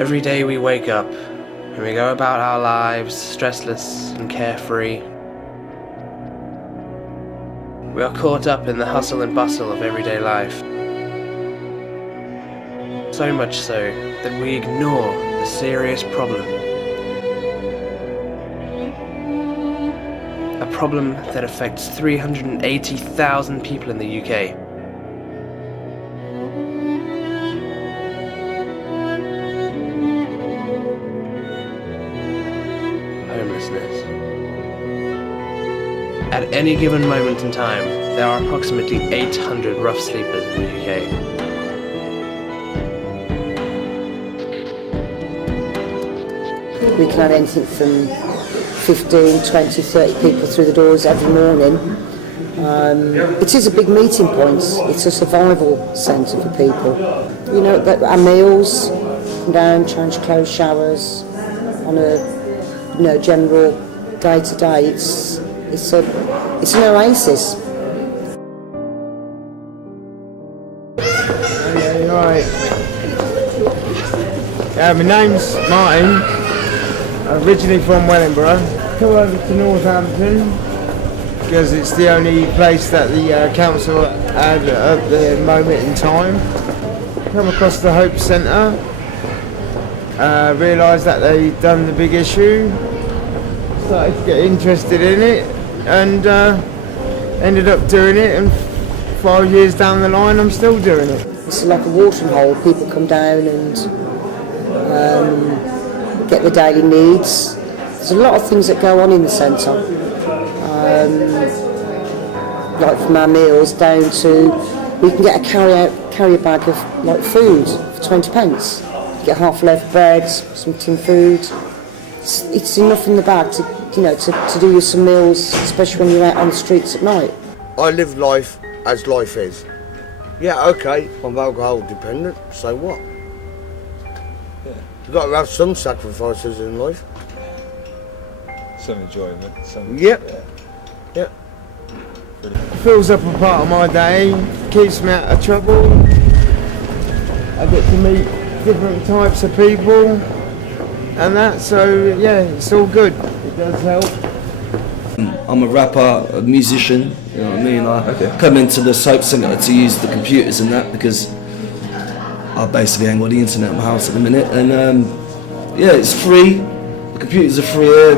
Every day we wake up and we go about our lives stressless and carefree. We are caught up in the hustle and bustle of everyday life. So much so that we ignore the serious problem. A problem that affects 380,000 people in the UK. Homelessness. At any given moment in time, there are approximately 800 rough sleepers in the UK. We can have anything from 15, 20, 30 people through the doors every morning. It is a big meeting point. It's a survival centre for people. You know, our meals, come down, change clothes, showers, on a general day-to-day. It's an oasis. Yeah, you're right. Yeah, my name's Martin. Originally from Wellingborough. Come over to Northampton because it's the only place that the council had at the moment in time. Come across the Hope Centre. Realised that they'd done the big issue. Started to get interested in it and ended up doing it, and 5 years down the line I'm still doing it. It's like a watering hole. People come down and get the daily needs. There's a lot of things that go on in the centre, like from our meals down to we can get a carrier bag of like food for 20 pence. You get half a loaf of bread, some tin food. It's enough in the bag to do you some meals, especially when you're out on the streets at night. I live life as life is. Yeah, okay, I'm alcohol dependent, so what? Yeah. You've got to have some sacrifices in life. Some enjoyment, some... Yep. Yeah. It fills up a part of my day, keeps me out of trouble. I get to meet different types of people and that, so yeah, it's all good. It does help. I'm a rapper, a musician, you know what I mean? I come into the soap centre to use the computers and that because I basically ain't got the internet in my house at the minute, and yeah, it's free. The computers are free here.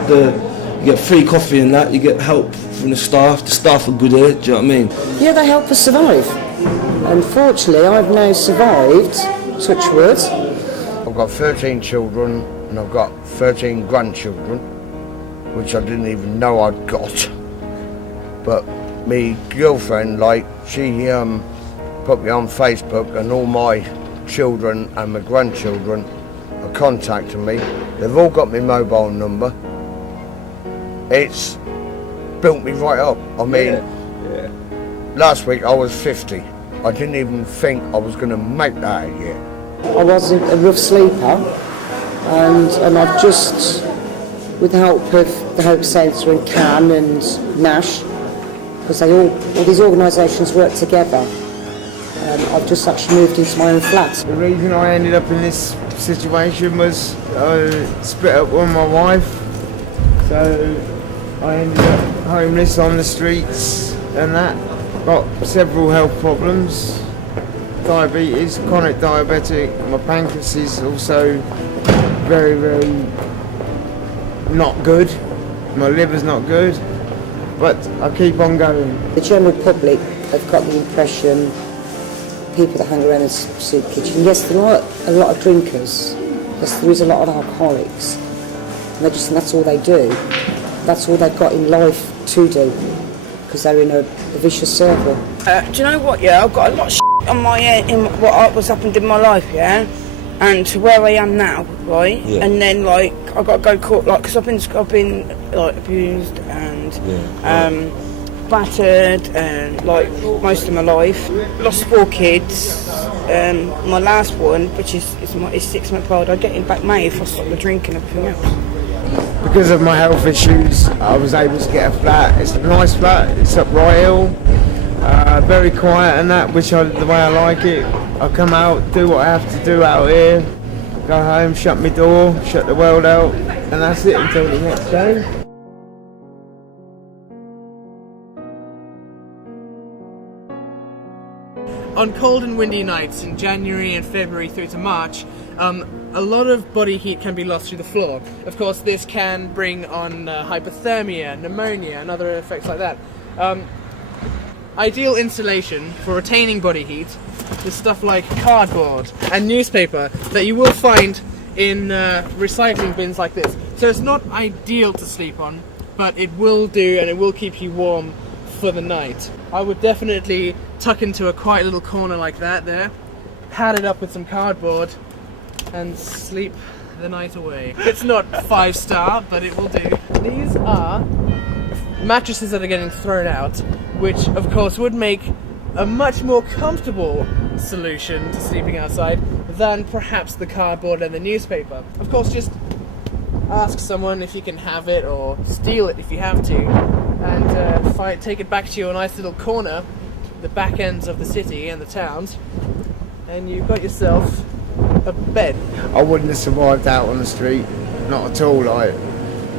You get free coffee and that. You get help from the staff. The staff are good here. Do you know what I mean? Yeah, they help us survive. Unfortunately, I've now survived. Touch wood. I've got 13 children and I've got 13 grandchildren, which I didn't even know I'd got. But me girlfriend, she put me on Facebook, and all my children and my grandchildren are contacting me. They've all got my mobile number. It's built me right up. I mean, last week I was 50. I didn't even think I was going to make that yet. I wasn't a rough sleeper, and I've just, with the help of the Hope Centre and CAN and NASH, because all these organisations work together, I've just actually moved into my own flat. The reason I ended up in this situation was I split up with my wife, so I ended up homeless on the streets and that. Got several health problems, diabetes, chronic diabetic, my pancreas is also very, very not good, my liver's not good, but I keep on going. The general public have got the impression, people that hang around the soup kitchen, yes, there are a lot of drinkers, yes, there is a lot of alcoholics, and they just think that's all they do. That's all they've got in life to do, because they're in a vicious circle. Do you know what, yeah, I've got a lot of on my head in what's happened in my life, yeah, and to where I am now, right, and then, like, I've got to go court, like, because I've been like, abused and battered, and, like, most of my life. Lost 4 kids, my last one, which is 6 months old, I'd get him back May if I stopped the drinking and everything else. Because of my health issues, I was able to get a flat. It's a nice flat, it's up Right Hill, very quiet and that, the way I like it. I come out, do what I have to do out here, go home, shut my door, shut the world out, and that's it until the next day. On cold and windy nights in January and February through to March, a lot of body heat can be lost through the floor. Of course, this can bring on hypothermia, pneumonia, and other effects like that. Ideal insulation for retaining body heat is stuff like cardboard and newspaper that you will find in recycling bins like this. So it's not ideal to sleep on, but it will do and it will keep you warm for the night. I would definitely tuck into a quiet little corner like that there, pad it up with some cardboard, and sleep the night away. It's not 5-star, but it will do. These are mattresses that are getting thrown out, which of course would make a much more comfortable solution to sleeping outside than perhaps the cardboard and the newspaper. Of course, just ask someone if you can have it, or steal it if you have to, and take it back to your nice little corner, the back ends of the city and the towns, and you've got yourself a bed. I wouldn't have survived out on the street, not at all. Like,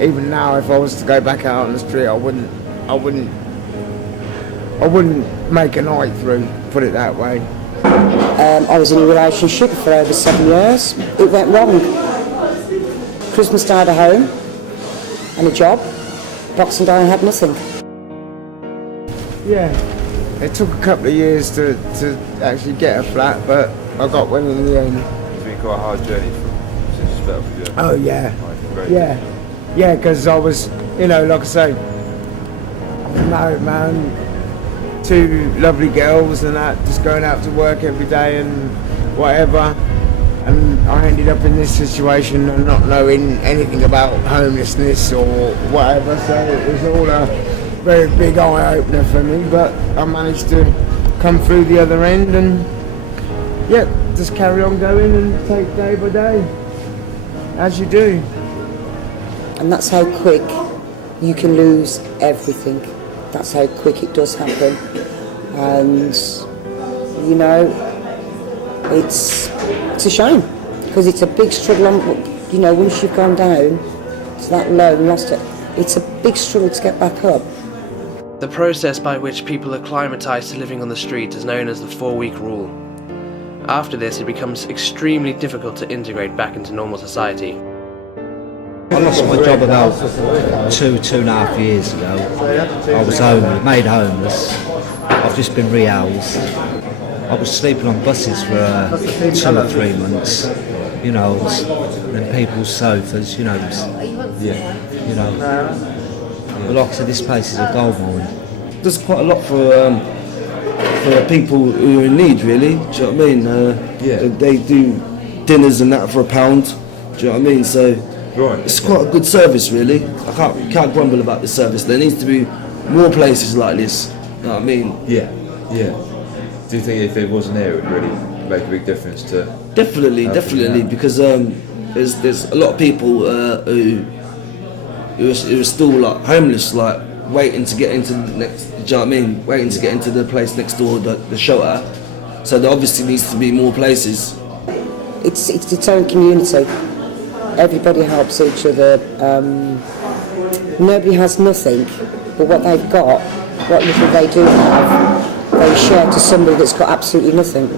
even now, if I was to go back out on the street, I wouldn't make a night through, put it that way. I was in a relationship for over 7 years. It went wrong. Christmas Day I had a home and a job. Boxing Day I had nothing. Yeah, it took a couple of years to actually get a flat, but I got one in the end. It's been quite a hard journey since you split up with your Oh yeah, wife. yeah, because I was, like I say, I'm a married man, 2 lovely girls and that, just going out to work every day and whatever. And I ended up in this situation and not knowing anything about homelessness or whatever, so it was all a very big eye-opener for me, but I managed to come through the other end and, yeah, just carry on going and take day by day, as you do. And that's how quick you can lose everything. That's how quick it does happen. And, it's a shame, because it's a big struggle. Once you've gone down to that low and lost it, it's a big struggle to get back up. The process by which people acclimatise to living on the street is known as the 4-week rule. After this, it becomes extremely difficult to integrate back into normal society. I lost my job about 2.5 years ago. I was made homeless. I've just been rehoused. I was sleeping on buses for 2 or 3 months, and people's sofas, But like I said, this place is a gold mine. There's quite a lot for people who are in need, really. Do you know what I mean? They do dinners and that for £1. Do you know what I mean? So it's quite a good service, really. I can't grumble about the service. There needs to be more places like this. You know what I mean? Yeah. Do you think if it wasn't here, it would really make a big difference to? Definitely, because there's a lot of people who are still like homeless, like waiting to get into the next. Do you know what I mean? Waiting to get into the place next door, the shelter. So there obviously needs to be more places. It's its own community. Everybody helps each other. Nobody has nothing, but what they've got, what little they do have, they share to somebody that's got absolutely nothing.